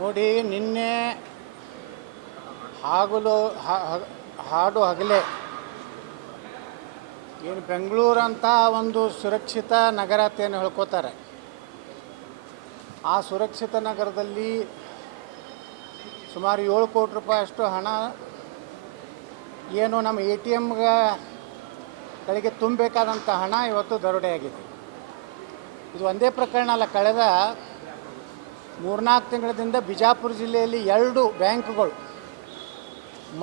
ನೋಡಿ ನಿನ್ನೆ ಹಾಗಲು ಹಾಡು ಹಗಲೆ ಏನು ಅಂತ ಒಂದು ಸುರಕ್ಷಿತ ನಗರ ಅಂತ ಹೇಳ್ಕೋತಾರೆ ಆ ಸುರಕ್ಷಿತ ನಗರದಲ್ಲಿ ಸುಮಾರು ಏಳು ಕೋಟಿ ರೂಪಾಯಿ ಅಷ್ಟು ಹಣ ಏನು ನಮ್ಮ ಎ ಟಿ ಎಮ್ಗೆ ಕಡೆಗೆ ತುಂಬಬೇಕಾದಂಥ ಹಣ ಇವತ್ತು ದರೋಡೆಯಾಗಿದೆ ಇದು ಒಂದೇ ಪ್ರಕರಣ ಅಲ್ಲ ಕಳೆದ ಮೂರ್ನಾಲ್ಕು ತಿಂಗಳಿಂದ ಬಿಜಾಪುರ ಜಿಲ್ಲೆಯಲ್ಲಿ ಎರಡು ಬ್ಯಾಂಕುಗಳು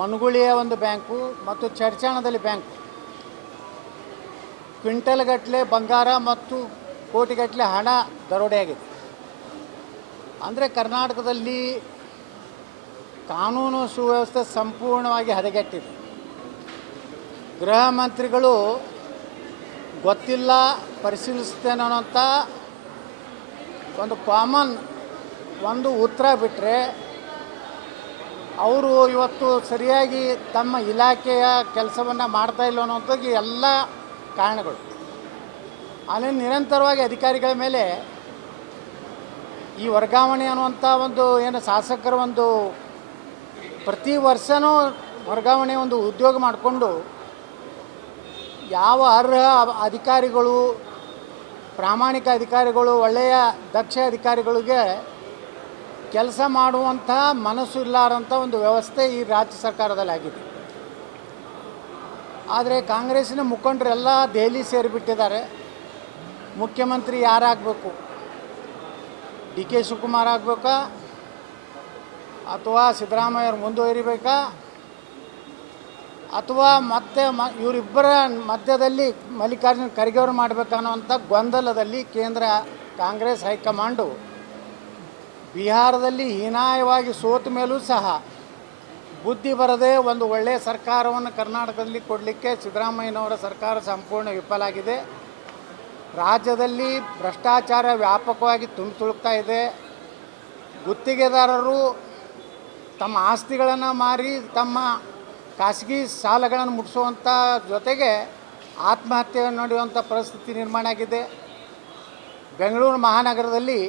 ಮನುಗುಳಿಯ ಒಂದು ಬ್ಯಾಂಕು ಮತ್ತು ಚರ್ಚಾಣದಲ್ಲಿ ಬ್ಯಾಂಕು ಕ್ವಿಂಟಲ್ಗಟ್ಟಲೆ ಬಂಗಾರ ಮತ್ತು ಕೋಟಿಗಟ್ಟಲೆ ಹಣ ದರೋಡೆಯಾಗಿದೆ ಅಂದರೆ ಕರ್ನಾಟಕದಲ್ಲಿ ಕಾನೂನು ಸುವ್ಯವಸ್ಥೆ ಸಂಪೂರ್ಣವಾಗಿ ಹದಗೆಟ್ಟಿದೆ ಗೃಹ ಮಂತ್ರಿಗಳು ಗೊತ್ತಿಲ್ಲ ಪರಿಶೀಲಿಸ್ತೇನೆ ಅನ್ನೋಂಥ ಒಂದು ಕಾಮನ್ ಒಂದು ಉತ್ತರ ಬಿಟ್ಟರೆ ಅವರು ಇವತ್ತು ಸರಿಯಾಗಿ ತಮ್ಮ ಇಲಾಖೆಯ ಕೆಲಸವನ್ನು ಮಾಡ್ತಾ ಇಲ್ಲ ಅನ್ನೋಂಥದ್ದು ಎಲ್ಲ ಕಾರಣಗಳು ಅಲ್ಲಿ ನಿರಂತರವಾಗಿ ಅಧಿಕಾರಿಗಳ ಮೇಲೆ ಈ ವರ್ಗಾವಣೆ ಅನ್ನುವಂಥ ಒಂದು ಏನು ಶಾಸಕರ ಒಂದು ಪ್ರತಿ ವರ್ಷವೂ ವರ್ಗಾವಣೆ ಒಂದು ಉದ್ಯೋಗ ಮಾಡಿಕೊಂಡು ಯಾವ ಅರ್ಹ ಅಧಿಕಾರಿಗಳು ಪ್ರಾಮಾಣಿಕ ಅಧಿಕಾರಿಗಳು ಒಳ್ಳೆಯ ದಕ್ಷ ಅಧಿಕಾರಿಗಳಿಗೆ ಕೆಲಸ ಮಾಡುವಂಥ ಮನಸ್ಸು ಇಲ್ಲಾರಂಥ ಒಂದು ವ್ಯವಸ್ಥೆ ಈ ರಾಜ್ಯ ಸರ್ಕಾರದಲ್ಲಿ ಆಗಿದೆ ಆದರೆ ಕಾಂಗ್ರೆಸ್ಸಿನ ಮುಖಂಡರೆಲ್ಲ ದೆಹಲಿ ಸೇರಿಬಿಟ್ಟಿದ್ದಾರೆ ಮುಖ್ಯಮಂತ್ರಿ ಯಾರಾಗಬೇಕು ಡಿ ಕೆ ಶಿವಕುಮಾರ್ ಆಗಬೇಕಾ ಅಥವಾ ಸಿದ್ದರಾಮಯ್ಯರು ಮುಂದುವರಿಬೇಕಾ ಅಥವಾ ಮತ್ತೆ ಮ ಇವರಿಬ್ಬರ ಮಧ್ಯದಲ್ಲಿ ಮಲ್ಲಿಕಾರ್ಜುನ ಖರ್ಗೆ ಅವರು ಮಾಡಬೇಕನ್ನುವಂಥ ಗೊಂದಲದಲ್ಲಿ ಕೇಂದ್ರ ಕಾಂಗ್ರೆಸ್ ಹೈಕಮಾಂಡು ಬಿಹಾರದಲ್ಲಿ ಹೀನಾಯವಾಗಿ ಸೋತ ಮೇಲೂ ಸಹ ಬುದ್ಧಿ ಬರದೆ ಒಂದು ಒಳ್ಳೆಯ ಸರ್ಕಾರವನ್ನು ಕರ್ನಾಟಕದಲ್ಲಿ ಕೊಡಲಿಕ್ಕೆ ಸಿದ್ದರಾಮಯ್ಯನವರ ಸರ್ಕಾರ ಸಂಪೂರ್ಣ ವಿಫಲ ಆಗಿದೆ ರಾಜ್ಯದಲ್ಲಿ ಭ್ರಷ್ಟಾಚಾರ ವ್ಯಾಪಕವಾಗಿ ತುಂಬಿ ಇದೆ ಗುತ್ತಿಗೆದಾರರು ತಮ್ಮ ಆಸ್ತಿಗಳನ್ನು ಮಾರಿ ತಮ್ಮ ಖಾಸಗಿ ಸಾಲಗಳನ್ನು ಮುಟ್ಟಿಸುವಂಥ ಜೊತೆಗೆ ಆತ್ಮಹತ್ಯೆಯನ್ನು ನಡೆಯುವಂಥ ಪರಿಸ್ಥಿತಿ ನಿರ್ಮಾಣ ಆಗಿದೆ ಬೆಂಗಳೂರು ಮಹಾನಗರದಲ್ಲಿ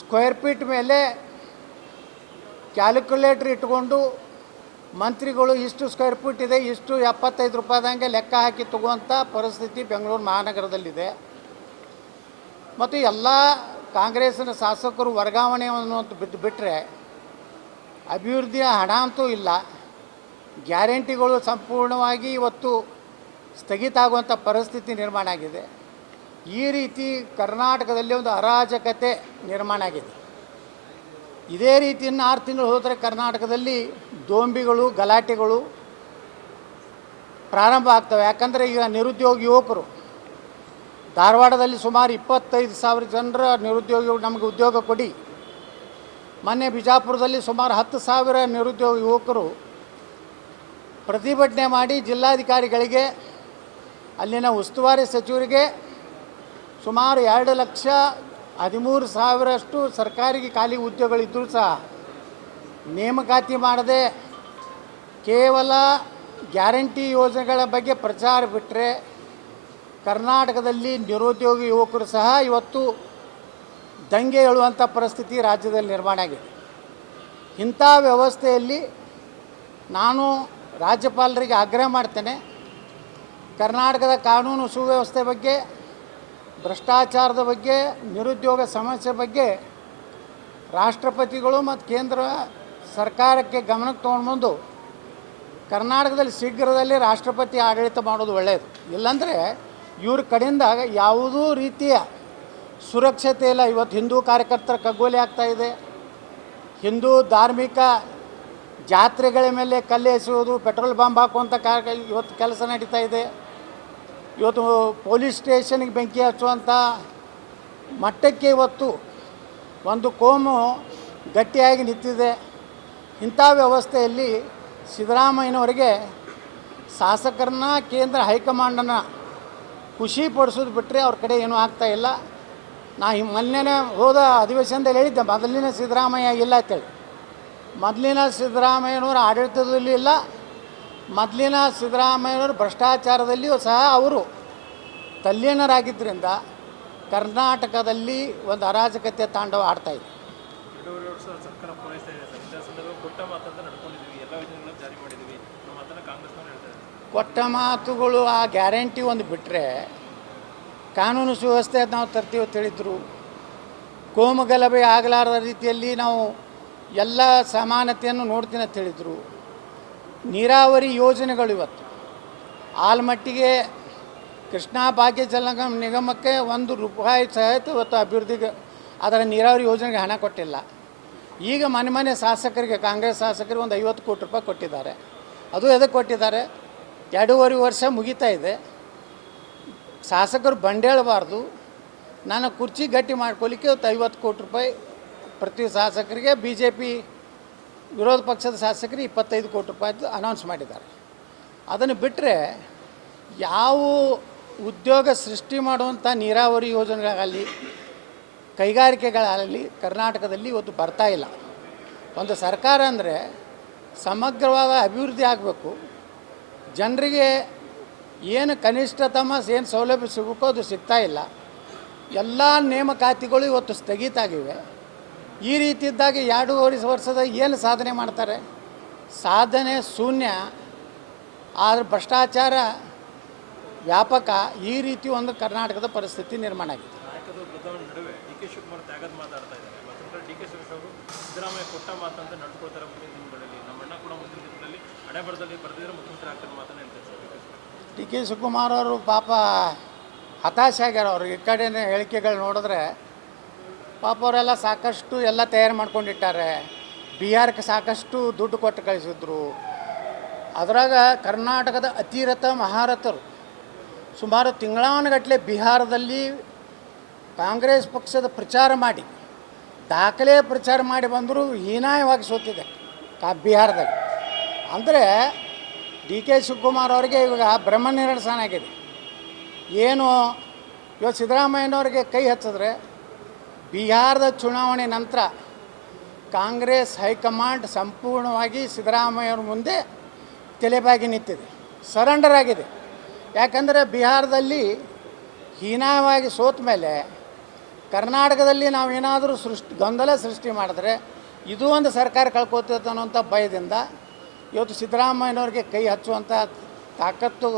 ಸ್ಕ್ವೇರ್ ಫೀಟ್ ಮೇಲೆ ಕ್ಯಾಲ್ಕುಲೇಟ್ರ್ ಇಟ್ಕೊಂಡು ಮಂತ್ರಿಗಳು ಇಷ್ಟು ಸ್ಕ್ವೇರ್ ಫೀಟ್ ಇದೆ ಇಷ್ಟು ಎಪ್ಪತ್ತೈದು ರೂಪಾಯಿದಂಗೆ ಲೆಕ್ಕ ಹಾಕಿ ತಗೋವಂಥ ಪರಿಸ್ಥಿತಿ ಬೆಂಗಳೂರು ಮಹಾನಗರದಲ್ಲಿದೆ ಮತ್ತು ಎಲ್ಲ ಕಾಂಗ್ರೆಸ್ಸಿನ ಶಾಸಕರು ವರ್ಗಾವಣೆ ಅನ್ನುವಂಥ ಬಿಟ್ಟು ಬಿಟ್ಟರೆ ಅಭಿವೃದ್ಧಿಯ ಹಣ ಅಂತೂ ಇಲ್ಲ ಗ್ಯಾರಂಟಿಗಳು ಸಂಪೂರ್ಣವಾಗಿ ಇವತ್ತು ಸ್ಥಗಿತ ಆಗುವಂಥ ಪರಿಸ್ಥಿತಿ ನಿರ್ಮಾಣ ಆಗಿದೆ ಈ ರೀತಿ ಕರ್ನಾಟಕದಲ್ಲಿ ಒಂದು ಅರಾಜಕತೆ ನಿರ್ಮಾಣ ಆಗಿದೆ ಇದೇ ರೀತಿ ಆರು ತಿಂಗಳು ಹೋದರೆ ಕರ್ನಾಟಕದಲ್ಲಿ ದೋಂಬಿಗಳು ಗಲಾಟೆಗಳು ಪ್ರಾರಂಭ ಆಗ್ತವೆ ಯಾಕಂದರೆ ಈಗ ನಿರುದ್ಯೋಗ ಯುವಕರು ಧಾರವಾಡದಲ್ಲಿ ಸುಮಾರು ಇಪ್ಪತ್ತೈದು ಸಾವಿರ ಜನರ ನಿರುದ್ಯೋಗಿಗಳು ನಮಗೆ ಉದ್ಯೋಗ ಕೊಡಿ ಮೊನ್ನೆ ಬಿಜಾಪುರದಲ್ಲಿ ಸುಮಾರು ಹತ್ತು ಸಾವಿರ ನಿರುದ್ಯೋಗ ಯುವಕರು ಪ್ರತಿಭಟನೆ ಮಾಡಿ ಜಿಲ್ಲಾಧಿಕಾರಿಗಳಿಗೆ ಅಲ್ಲಿನ ಉಸ್ತುವಾರಿ ಸಚಿವರಿಗೆ ಸುಮಾರು ಎರಡು ಲಕ್ಷ ಹದಿಮೂರು ಸಾವಿರಷ್ಟು ಸರ್ಕಾರಿಗೆ ಖಾಲಿ ಉದ್ಯೋಗಗಳಿದ್ದರೂ ಸಹ ನೇಮಕಾತಿ ಮಾಡದೆ ಕೇವಲ ಗ್ಯಾರಂಟಿ ಯೋಜನೆಗಳ ಬಗ್ಗೆ ಪ್ರಚಾರ ಬಿಟ್ಟರೆ ಕರ್ನಾಟಕದಲ್ಲಿ ನಿರುದ್ಯೋಗಿ ಯುವಕರು ಸಹ ಇವತ್ತು ದಂಗೆ ಹೇಳುವಂಥ ಪರಿಸ್ಥಿತಿ ರಾಜ್ಯದಲ್ಲಿ ನಿರ್ಮಾಣ ಆಗಿದೆ ಇಂಥ ವ್ಯವಸ್ಥೆಯಲ್ಲಿ ನಾನು ರಾಜ್ಯಪಾಲರಿಗೆ ಆಗ್ರಹ ಮಾಡ್ತೇನೆ ಕರ್ನಾಟಕದ ಕಾನೂನು ಸುವ್ಯವಸ್ಥೆ ಬಗ್ಗೆ ಭ್ರಷ್ಟಾಚಾರದ ಬಗ್ಗೆ ನಿರುದ್ಯೋಗ ಸಮಸ್ಯೆ ಬಗ್ಗೆ ರಾಷ್ಟ್ರಪತಿಗಳು ಮತ್ತು ಕೇಂದ್ರ ಸರ್ಕಾರಕ್ಕೆ ಗಮನಕ್ಕೆ ತೊಗೊಂಡು ಕರ್ನಾಟಕದಲ್ಲಿ ಶೀಘ್ರದಲ್ಲಿ ರಾಷ್ಟ್ರಪತಿ ಆಡಳಿತ ಮಾಡೋದು ಒಳ್ಳೆಯದು ಇಲ್ಲಾಂದರೆ ಇವ್ರ ಕಡೆಯಿಂದ ಯಾವುದೂ ರೀತಿಯ ಸುರಕ್ಷತೆ ಇಲ್ಲ ಇವತ್ತು ಹಿಂದೂ ಕಾರ್ಯಕರ್ತರ ಕಗ್ಗೋಲಿ ಇದೆ ಹಿಂದೂ ಧಾರ್ಮಿಕ ಜಾತ್ರೆಗಳ ಮೇಲೆ ಕಲ್ಲು ಎಸೆಯೋದು ಪೆಟ್ರೋಲ್ ಬಾಂಬ್ ಹಾಕುವಂಥ ಕಾರ್ಯ ಇವತ್ತು ಕೆಲಸ ನಡೀತಾ ಇದೆ ಇವತ್ತು ಪೊಲೀಸ್ ಸ್ಟೇಷನ್ಗೆ ಬೆಂಕಿ ಹಚ್ಚುವಂಥ ಮಟ್ಟಕ್ಕೆ ಇವತ್ತು ಒಂದು ಕೋಮು ಗಟ್ಟಿಯಾಗಿ ನಿಂತಿದೆ ಇಂಥ ವ್ಯವಸ್ಥೆಯಲ್ಲಿ ಸಿದ್ದರಾಮಯ್ಯನವರಿಗೆ ಶಾಸಕರನ್ನ ಕೇಂದ್ರ ಹೈಕಮಾಂಡನ್ನು ಖುಷಿ ಪಡಿಸೋದು ಬಿಟ್ಟರೆ ಅವ್ರ ಕಡೆ ಏನೂ ಇಲ್ಲ ನಾ ಮೊನ್ನೆನೇ ಹೋದ ಅಧಿವೇಶನದಲ್ಲಿ ಹೇಳಿದ್ದೆ ಮೊದಲಿನ ಸಿದ್ದರಾಮಯ್ಯ ಇಲ್ಲ ಅಂತೇಳಿ ಮೊದಲಿನ ಸಿದ್ದರಾಮಯ್ಯನವರ ಆಡಳಿತದಲ್ಲಿ ಇಲ್ಲ ಮೊದಲಿನ ಸಿದ್ದರಾಮಯ್ಯವರು ಭ್ರಷ್ಟಾಚಾರದಲ್ಲಿಯೂ ಸಹ ಅವರು ತಲ್ಲೀನರಾಗಿದ್ದರಿಂದ ಕರ್ನಾಟಕದಲ್ಲಿ ಒಂದು ಅರಾಜಕತೆ ತಾಂಡವ ಇದೆ ಕೊಟ್ಟ ಮಾತುಗಳು ಆ ಗ್ಯಾರಂಟಿ ಒಂದು ಬಿಟ್ಟರೆ ಕಾನೂನು ಸುವ್ಯವಸ್ಥೆ ನಾವು ತರ್ತೀವಿ ತಿಳಿದ್ರು ಕೋಮು ಗಲಭೆ ಆಗಲಾರದ ರೀತಿಯಲ್ಲಿ ನಾವು ಎಲ್ಲ ಸಮಾನತೆಯನ್ನು ನೋಡ್ತೀನಿ ಅಂತ ಹೇಳಿದರು ನೀರಾವರಿ ಯೋಜನೆಗಳು ಇವತ್ತು ಆಲ್ಮಟ್ಟಿಗೆ ಕೃಷ್ಣಾ ಭಾಗ್ಯ ಜಲ ನಿಗಮಕ್ಕೆ ಒಂದು ರೂಪಾಯಿ ಸಹಿತ ಇವತ್ತು ಅಭಿವೃದ್ಧಿಗೆ ಅದರ ನೀರಾವರಿ ಯೋಜನೆಗೆ ಹಣ ಕೊಟ್ಟಿಲ್ಲ ಈಗ ಮನೆ ಮನೆ ಶಾಸಕರಿಗೆ ಕಾಂಗ್ರೆಸ್ ಶಾಸಕರಿಗೆ ಒಂದು ಐವತ್ತು ಕೋಟಿ ರೂಪಾಯಿ ಕೊಟ್ಟಿದ್ದಾರೆ ಅದು ಎದಕ್ಕೆ ಕೊಟ್ಟಿದ್ದಾರೆ ಎರಡೂವರೆ ವರ್ಷ ಮುಗಿತಾ ಇದೆ ಶಾಸಕರು ಬಂಡೇಳಬಾರ್ದು ನಾನು ಕುರ್ಚಿ ಗಟ್ಟಿ ಮಾಡ್ಕೊಳಿಕ್ಕೆ ಇವತ್ತು ಐವತ್ತು ಕೋಟಿ ರೂಪಾಯಿ ಪ್ರತಿ ಶಾಸಕರಿಗೆ ಬಿ ಜೆ ಪಿ ವಿರೋಧ ಪಕ್ಷದ ಶಾಸಕರು ಇಪ್ಪತ್ತೈದು ಕೋಟಿ ರೂಪಾಯಿದು ಅನೌನ್ಸ್ ಮಾಡಿದ್ದಾರೆ ಅದನ್ನು ಬಿಟ್ಟರೆ ಯಾವ ಉದ್ಯೋಗ ಸೃಷ್ಟಿ ಮಾಡುವಂಥ ನೀರಾವರಿ ಯೋಜನೆಗಳಾಗಲಿ ಕೈಗಾರಿಕೆಗಳಾಗಲಿ ಕರ್ನಾಟಕದಲ್ಲಿ ಇವತ್ತು ಬರ್ತಾ ಇಲ್ಲ ಒಂದು ಸರ್ಕಾರ ಅಂದರೆ ಸಮಗ್ರವಾದ ಅಭಿವೃದ್ಧಿ ಆಗಬೇಕು ಜನರಿಗೆ ಏನು ಕನಿಷ್ಠತಮ ಏನು ಸೌಲಭ್ಯ ಸಿಗಬೇಕೋ ಅದು ಸಿಗ್ತಾ ಇಲ್ಲ ಎಲ್ಲ ನೇಮಕಾತಿಗಳು ಇವತ್ತು ಸ್ಥಗಿತ ಆಗಿವೆ ಈ ರೀತಿ ಇದ್ದಾಗ ಎರಡೂವರೆ ವರ್ಷದ ಏನು ಸಾಧನೆ ಮಾಡ್ತಾರೆ ಸಾಧನೆ ಶೂನ್ಯ ಆದರೆ ಭ್ರಷ್ಟಾಚಾರ ವ್ಯಾಪಕ ಈ ರೀತಿ ಒಂದು ಕರ್ನಾಟಕದ ಪರಿಸ್ಥಿತಿ ನಿರ್ಮಾಣ ಆಗಿದೆ ಡಿ ಕೆ ಶಿವಕುಮಾರ್ ಅವರು ಪಾಪ ಹತಾಶೆ ಆಗ್ಯಾರ ಅವ್ರಿಗೆ ಈ ಕಡೆನೇ ಹೇಳಿಕೆಗಳು ನೋಡಿದ್ರೆ ಪಾಪ ಅವರೆಲ್ಲ ಸಾಕಷ್ಟು ಎಲ್ಲ ತಯಾರು ಮಾಡ್ಕೊಂಡಿಟ್ಟಾರೆ ಬಿಹಾರಕ್ಕೆ ಸಾಕಷ್ಟು ದುಡ್ಡು ಕೊಟ್ಟು ಕಳಿಸಿದ್ರು ಅದರಾಗ ಕರ್ನಾಟಕದ ಅತಿರಥ ಮಹಾರಥರು ಸುಮಾರು ತಿಂಗಳಾನುಗಟ್ಟಲೆ ಬಿಹಾರದಲ್ಲಿ ಕಾಂಗ್ರೆಸ್ ಪಕ್ಷದ ಪ್ರಚಾರ ಮಾಡಿ ದಾಖಲೆ ಪ್ರಚಾರ ಮಾಡಿ ಬಂದರೂ ಹೀನಾಯವಾಗಿ ಸೋತಿದೆ ಕಾ ಬಿಹಾರದಲ್ಲಿ ಅಂದರೆ ಡಿ ಕೆ ಶಿವಕುಮಾರ್ ಅವರಿಗೆ ಇವಾಗ ಬ್ರಹ್ಮನಿರಸನ ಆಗಿದೆ ಏನು ಇವತ್ತು ಸಿದ್ದರಾಮಯ್ಯನವ್ರಿಗೆ ಕೈ ಹಚ್ಚಿದ್ರೆ ಬಿಹಾರದ ಚುನಾವಣೆ ನಂತರ ಕಾಂಗ್ರೆಸ್ ಹೈಕಮಾಂಡ್ ಸಂಪೂರ್ಣವಾಗಿ ಸಿದ್ದರಾಮಯ್ಯವ್ರ ಮುಂದೆ ತಲೆಬಾಗಿ ನಿಂತಿದೆ ಸರೆಂಡರ್ ಆಗಿದೆ ಯಾಕಂದರೆ ಬಿಹಾರದಲ್ಲಿ ಹೀನವಾಗಿ ಸೋತ ಮೇಲೆ ಕರ್ನಾಟಕದಲ್ಲಿ ನಾವೇನಾದರೂ ಸೃಷ್ಟಿ ಗೊಂದಲ ಸೃಷ್ಟಿ ಮಾಡಿದ್ರೆ ಇದು ಒಂದು ಸರ್ಕಾರ ಕಳ್ಕೊತೈತೆ ಅನ್ನೋಂಥ ಭಯದಿಂದ ಇವತ್ತು ಸಿದ್ದರಾಮಯ್ಯನವ್ರಿಗೆ ಕೈ ಹಚ್ಚುವಂಥ ತಾಕತ್ತು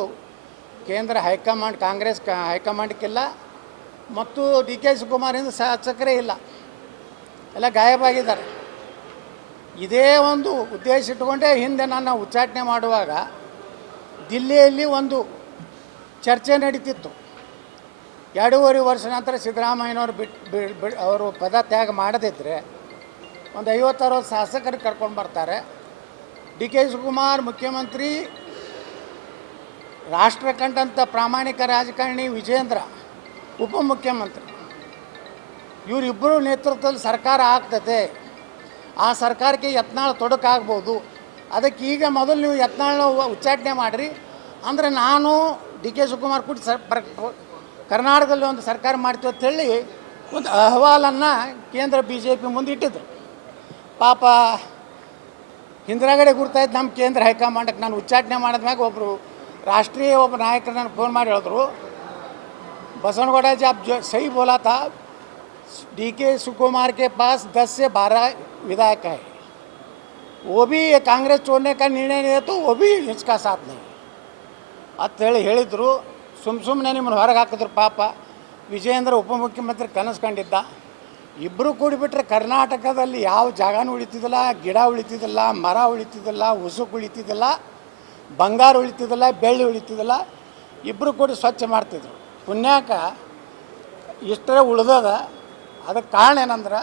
ಕೇಂದ್ರ ಹೈಕಮಾಂಡ್ ಕಾಂಗ್ರೆಸ್ ಹೈಕಮಾಂಡ್ಗೆಲ್ಲ ಮತ್ತು ಡಿ ಕೆ ಶಿವಕುಮಾರಿಂದ ಶಾಸಕರೇ ಇಲ್ಲ ಎಲ್ಲ ಗಾಯಬಾಗಿದ್ದಾರೆ ಇದೇ ಒಂದು ಉದ್ದೇಶ ಇಟ್ಕೊಂಡೇ ಹಿಂದೆ ನಾನು ಉಚ್ಚಾಟನೆ ಮಾಡುವಾಗ ದಿಲ್ಲಿಯಲ್ಲಿ ಒಂದು ಚರ್ಚೆ ನಡೀತಿತ್ತು ಎರಡೂವರೆ ವರ್ಷ ನಂತರ ಸಿದ್ದರಾಮಯ್ಯನವರು ಬಿಟ್ಟು ಅವರು ಪದ ತ್ಯಾಗ ಮಾಡದಿದ್ದರೆ ಒಂದು ಐವತ್ತರವತ್ತು ಶಾಸಕರು ಕರ್ಕೊಂಡು ಬರ್ತಾರೆ ಡಿ ಕೆ ಶಿವಕುಮಾರ್ ಮುಖ್ಯಮಂತ್ರಿ ರಾಷ್ಟ್ರ ಕಂಡಂಥ ಪ್ರಾಮಾಣಿಕ ರಾಜಕಾರಣಿ ವಿಜೇಂದ್ರ ಉಪಮುಖ್ಯಮಂತ್ರಿ ಇವರಿಬ್ಬರು ನೇತೃತ್ವದಲ್ಲಿ ಸರ್ಕಾರ ಆಗ್ತದೆ ಆ ಸರ್ಕಾರಕ್ಕೆ ಯತ್ನಾಳ ತೊಡಕಾಗ್ಬೋದು ಅದಕ್ಕೆ ಈಗ ಮೊದಲು ನೀವು ಯತ್ನಾಳ್ ಉಚ್ಚಾಟನೆ ಮಾಡಿರಿ ಅಂದರೆ ನಾನು ಡಿ ಕೆ ಶಿವಕುಮಾರ್ ಕೂಡ ಸರ್ ಕರ್ನಾಟಕದಲ್ಲಿ ಒಂದು ಸರ್ಕಾರ ಮಾಡ್ತೀವಿ ಅಂತ ಹೇಳಿ ಒಂದು ಅಹವಾಲನ್ನು ಕೇಂದ್ರ ಬಿ ಜೆ ಪಿ ಮುಂದೆ ಇಟ್ಟಿದ್ರು ಪಾಪ ಹಿಂದ್ರಾಗಡೆ ಗುರ್ತಾಯ್ತು ನಮ್ಮ ಕೇಂದ್ರ ಹೈಕಮಾಂಡಕ್ಕೆ ನಾನು ಉಚ್ಚಾಟನೆ ಮಾಡಿದ್ಮ್ಯಾಗ ಒಬ್ಬರು ರಾಷ್ಟ್ರೀಯ ಒಬ್ಬ ನಾಯಕರು ನನಗೆ ಫೋನ್ ಮಾಡಿ ಹೇಳಿದ್ರು बसनगौड़ा जी आप जो सही बोला था डी के सुकुमार के पास 10 से 12 विधायक है वो भी ये कांग्रेस छोड़ने का निर्णय नहीं है तो वो भी इसका साथ नहीं ಅಂತೇಳಿ ಹೇಳಿದರು ಸುಮ್ಮ ಸುಮ್ಮನೆ ನಿಮ್ಮನ್ನು ಹೊರಗೆ ಹಾಕಿದ್ರು ಪಾಪ ವಿಜಯೇಂದ್ರ ಉಪಮುಖ್ಯಮಂತ್ರಿ ಕನಸು ಕಂಡಿದ್ದ ಇಬ್ಬರು ಕೂಡಿಬಿಟ್ರೆ ಕರ್ನಾಟಕದಲ್ಲಿ ಯಾವ ಜಾಗನೂ ಉಳಿತಿದ್ದಿಲ್ಲ ಗಿಡ ಉಳಿತಿದ್ದಿಲ್ಲ ಮರ ಉಳಿತಿದ್ದಿಲ್ಲ ಉಸುಕು ಉಳಿತಿದ್ದಿಲ್ಲ ಬಂಗಾರ ಉಳಿತಿದ್ದಿಲ್ಲ ಬೆಳ್ಳಿ ಉಳಿತಿದ್ದಿಲ್ಲ ಇಬ್ಬರು ಕೂಡಿ ಸ್ವಚ್ಛ ಮಾಡ್ತಿದ್ರು ಪುಣ್ಯಾಕ ಇಷ್ಟೇ ಉಳ್ದದ ಅದಕ್ಕೆ ಕಾರಣ ಏನಂದ್ರೆ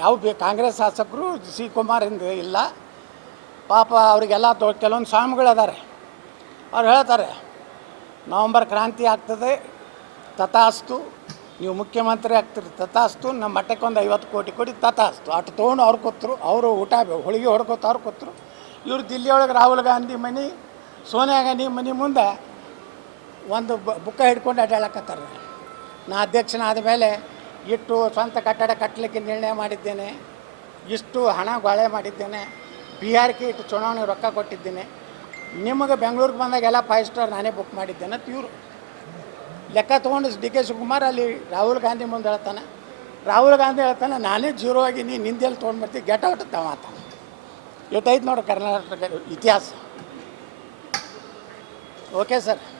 ಯಾವ ಬಿ ಕಾಂಗ್ರೆಸ್ ಶಾಸಕರು ಸಿ ಕುಮಾರಿಂದ ಇಲ್ಲ ಪಾಪ ಅವರಿಗೆಲ್ಲ ತೋ ಕೆಲವೊಂದು ಸ್ವಾಮಿಗಳು ಅದಾರೆ ಅವ್ರು ಹೇಳ್ತಾರೆ ನವಂಬರ್ ಕ್ರಾಂತಿ ಆಗ್ತದೆ ತಥಾಸ್ತು ನೀವು ಮುಖ್ಯಮಂತ್ರಿ ಆಗ್ತೀರಿ ತಥಾಸ್ತು ನಮ್ಮ ಮಠಕ್ಕೆ ಒಂದು ಐವತ್ತು ಕೋಟಿ ಕೊಡಿ ತಥಾಸ್ತು ಅಷ್ಟು ತೊಗೊಂಡು ಅವ್ರು ಕೊತ್ತರು ಅವರು ಊಟ ಹೋಳಿಗೆ ಹೊಡ್ಕೊತ ಅವ್ರು ಕೊತ್ತರು ಇವರು ದಿಲ್ಲಿಯೊಳಗೆ ರಾಹುಲ್ ಗಾಂಧಿ ಮನೆ ಸೋನಿಯಾ ಗಾಂಧಿ ಮನೆ ಮುಂದೆ ಒಂದು ಬುಕ್ಕ ಹಿಡ್ಕೊಂಡು ಅಡ್ಡಾಡಕತ್ತಾರ ನಾ ಅಧ್ಯಕ್ಷನಾದ ಮೇಲೆ ಇಟ್ಟು ಸ್ವಂತ ಕಟ್ಟಡ ಕಟ್ಟಲಿಕ್ಕೆ ನಿರ್ಣಯ ಮಾಡಿದ್ದೇನೆ ಇಷ್ಟು ಹಣ ಗೊಳೆ ಮಾಡಿದ್ದೇನೆ ಬಿ ಆರ್ ಕೆ ಇಟ್ಟು ಚುನಾವಣೆ ರೊಕ್ಕ ಕೊಟ್ಟಿದ್ದೇನೆ ನಿಮಗೆ ಬೆಂಗಳೂರಿಗೆ ಬಂದಾಗೆಲ್ಲ ಫೈವ್ ಸ್ಟಾರ್ ನಾನೇ ಬುಕ್ ಮಾಡಿದ್ದೇನೆ ಅಂತ ಇವರು ಲೆಕ್ಕ ತೊಗೊಂಡು ಡಿ ಕೆ ಶಿವಕುಮಾರ್ ಅಲ್ಲಿ ರಾಹುಲ್ ಗಾಂಧಿ ಮುಂದೆ ಹೇಳ್ತಾನೆ ರಾಹುಲ್ ಗಾಂಧಿ ಹೇಳ್ತಾನೆ ನಾನೇ ಜೀರೋ ಆಗಿ ನೀನು ನಿಂದೆಲ್ಲಿ ತೊಗೊಂಡ್ಬರ್ತೀನಿ ಗೆಟ್ ಔಟ್ ಅಂತ ಅಂತ ಇವತ್ತೈದು ನೋಡಿ ಕರ್ನಾಟಕ ಇತಿಹಾಸ ಓಕೆ ಸರ್